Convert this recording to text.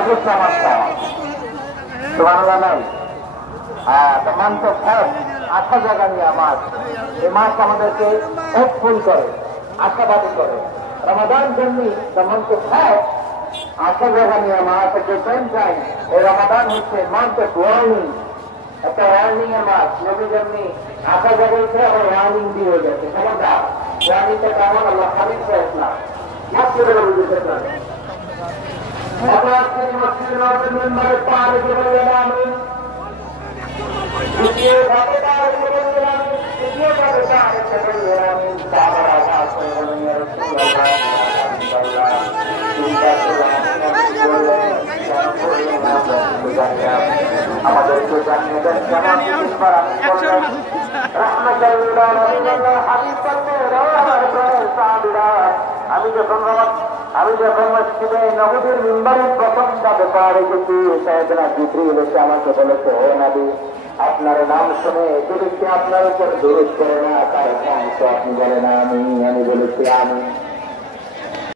অবস্থা মাত্রা সুবহানাল্লাহ নাই। মান তো সব আশা জাগানিয়া মাস। এই মাস আমাদেরকে হোপফুল করে, আশাবাদী করে। রমাদান জন্যই যেমন তো সব আশা জাগানিয়া মাস, এট দ্য সেম টাইম এই রমাদান হচ্ছে মান্থ অফ ওয়ার্নিং, একটা ওয়ার্নিং এর মাস। নবী যেমনি আশা জাগাইছে আবার ওয়ার্নিং দিয়ে হয়ে যাচ্ছে। খবরদার, ওয়ার্নিংটা কেমন আল্লাহ হাবিব সাল্লাল্লাহু আলাইহি ওয়াসাল্লাম বুঝেছেন। Allah ke masjid Nabi minbar par ke bani ये भगवान के बंदे ये भगवान के बंदे सारा आवाज से बंदे আমাদের কে জানিয়ে দেন জানান মিম্বার রাহমাতুল্লাহ আলাইহি হাবিব আমি যখন মসজিদে নবীর মিম্বারের প্রথম ধাপে পা রেখেছি, সাইয়েদনা জিবরিল এসে আমাকে বলেছে, ও নবী, আপনার নাম শুনে যে ব্যক্তি আপনার উপর দরুদ করে না তার অংশ আপনি বলেন আমি বলেছি আমি।